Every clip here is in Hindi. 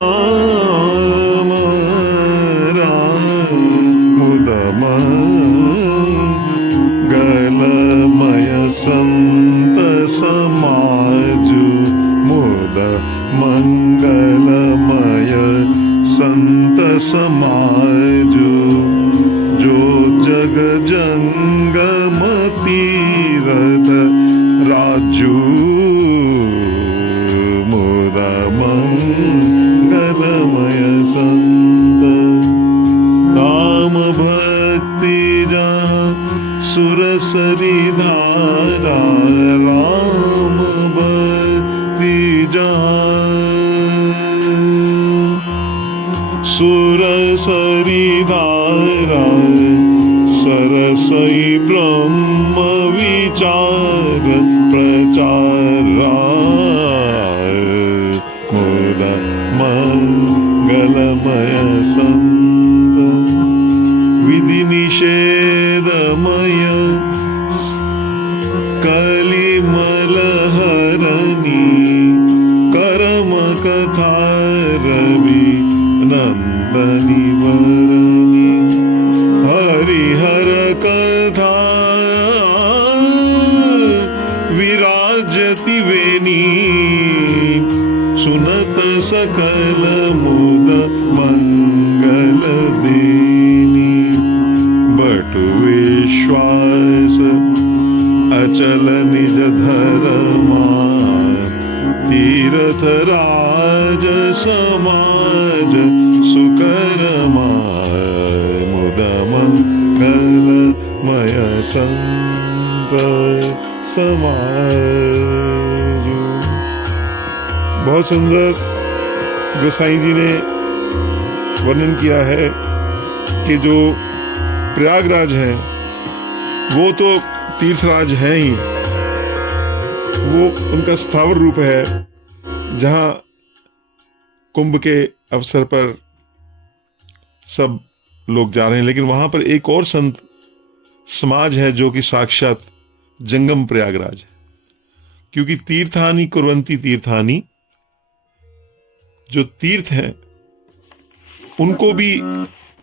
राम राम मुदमङ्गलमय संत समाजु मुद मंगलमय संत समाजु जो जग जंगम तीरथ राजू मुदा मंगलमय संत राम भक्ति जहाँ सुरसरी धारा राम भक्ति जहाँ सुरसरी धारा सरसई ब्रह्म विचार प्रचारा मुद मंगलमय संत विधि निषेधमय कलिमल हरणी करम कथा रवि नंदनी वरणी हरिहर कथा विराजति वेणी सुनत सकल मुद मंगल देनी बटु विश्वास अचल निज धर्मा तीर्थ राज समाज सुकरमा मुद मंगलमय संत समाज। बहुत सुंदर गोसाई जी ने वर्णन किया है कि जो प्रयागराज है वो तो तीर्थराज है ही, वो उनका स्थावर रूप है जहां कुंभ के अवसर पर सब लोग जा रहे हैं, लेकिन वहां पर एक और संत समाज है जो कि साक्षात जंगम प्रयागराज है। क्योंकि तीर्थानि कुर्वन्ति तीर्थानि, जो तीर्थ हैं उनको भी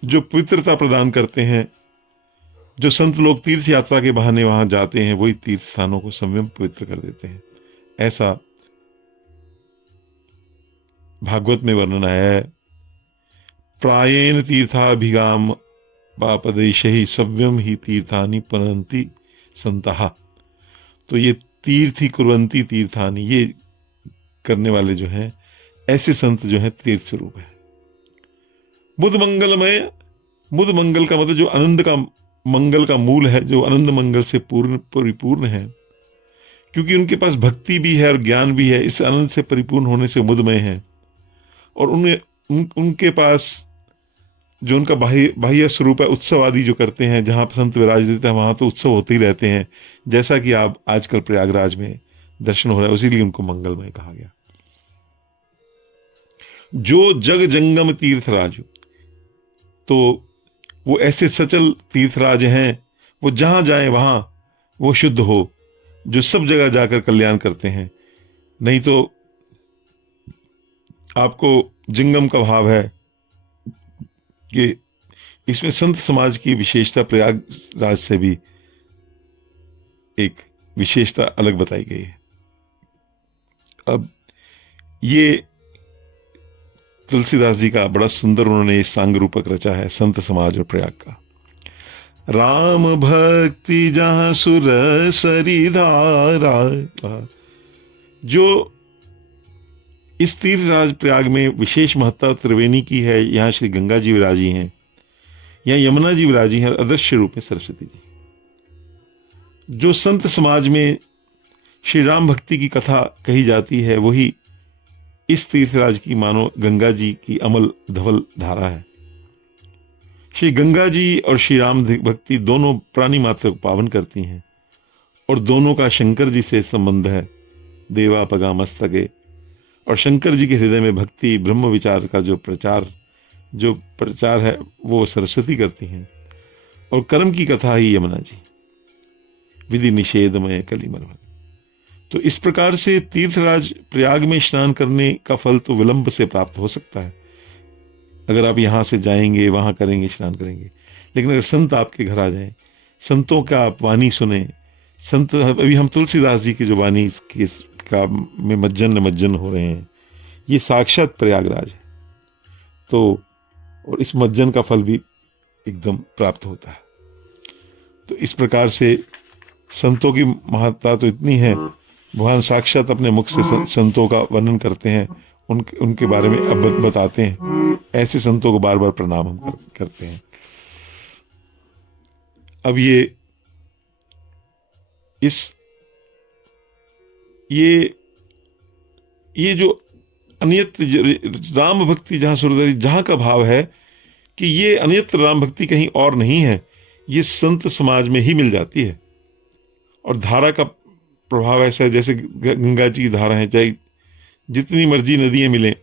जो पवित्रता प्रदान करते हैं, जो संत लोग तीर्थ यात्रा के बहाने वहां जाते हैं वही तीर्थ स्थानों को स्वयं पवित्र कर देते हैं। ऐसा भागवत में वर्णन आया है। प्रायेण तीर्थाभिगाम पापदेश ही सव्यम ही तीर्थानि पुनन्ति संतहा। तो ये तीर्थी कुर्वन्ति तीर्थानि, ये करने वाले जो हैं ऐसे संत जो हैं तीर्थ स्वरूप है। मुद मंगलमय, मुद मंगल का मतलब जो आनंद का मंगल का मूल है, जो आनंद मंगल से परिपूर्ण है, क्योंकि उनके पास भक्ति भी है और ज्ञान भी है, इस आनंद से परिपूर्ण होने से मुदमय है। और उनके पास जो उनका बाह्य स्वरूप है, उत्सव आदि जो करते हैं, जहां संत विराज देते हैं वहां तो उत्सव होते ही रहते हैं, जैसा कि आप आजकल प्रयागराज में दर्शन हो रहा है, उसीलिए उनको मंगलमय कहा गया। जो जग जंगम तीर्थराज, तो वो ऐसे सचल तीर्थराज हैं, वो जहां जाए वहां वो शुद्ध हो, जो सब जगह जाकर कल्याण करते हैं। नहीं तो आपको जंगम का भाव है कि इसमें संत समाज की विशेषता प्रयागराज से भी एक विशेषता अलग बताई गई है। अब ये तुलसीदास जी का बड़ा सुंदर उन्होंने सांग रूपक रचा है संत समाज और प्रयाग का। राम भक्ति जहां सुर सरी धारा, जो इस तीर्थराज प्रयाग में विशेष महत्ता त्रिवेणी की है। यहाँ श्री गंगा जी विराजी हैं, यहाँ यमुना जी विराजी हैं, अदृश्य रूप में सरस्वती जी। जो संत समाज में श्री राम भक्ति की कथा कही जाती है वही इस तीर्थराज की मानो गंगा जी की अमल धवल धारा है। श्री गंगा जी और श्री राम भक्ति दोनों प्राणी मात्र को पावन करती हैं और दोनों का शंकर जी से संबंध है। देवा पगा मस्तके, और शंकर जी के हृदय में भक्ति ब्रह्म विचार का जो प्रचार है वो सरस्वती करती हैं। और कर्म की कथा ही यमुना जी। विधि निषेधमय कलिमल, तो इस प्रकार से तीर्थराज प्रयाग में स्नान करने का फल तो विलंब से प्राप्त हो सकता है, अगर आप यहाँ से जाएंगे वहाँ करेंगे स्नान करेंगे। लेकिन अगर संत आपके घर आ जाएं, संतों का आप वाणी सुने, संत अभी हम तुलसीदास जी की जो वाणी के का में मज्जन निमज्जन हो रहे हैं, ये साक्षात प्रयागराज है। तो और इस मज्जन का फल भी एकदम प्राप्त होता है। तो इस प्रकार से संतों की महत्ता तो इतनी है, भगवान साक्षात अपने मुख से संतों का वर्णन करते हैं, उनके बारे में अब बताते हैं। ऐसे संतों को बार बार प्रणाम हम करते हैं। अब ये जो अन्यत्र राम भक्ति जहां सुरदरी जहां का भाव है कि ये अन्यत्र राम भक्ति कहीं और नहीं है, ये संत समाज में ही मिल जाती है। और धारा का प्रभाव ऐसा है जैसे गंगा जी की धारा है, चाहे जितनी मर्जी नदियां मिलें,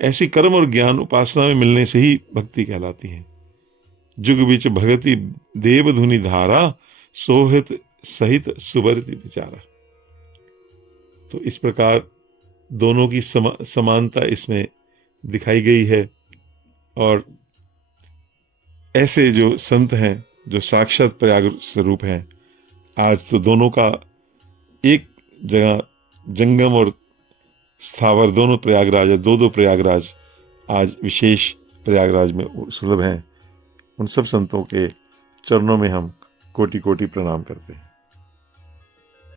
ऐसी कर्म और ज्ञान उपासना में मिलने से ही भक्ति कहलाती है। जुग बीच भगति देव धुनि धारा, सोहित सहित सुबरति विचारा। तो इस प्रकार दोनों की समानता इसमें दिखाई गई है। और ऐसे जो संत हैं जो साक्षात प्रयाग स्वरूप हैं, आज तो दोनों का एक जगह जंगम और स्थावर दोनों प्रयागराज है, दो प्रयागराज आज विशेष प्रयागराज में सुलभ हैं। उन सब संतों के चरणों में हम कोटि कोटि प्रणाम करते हैं।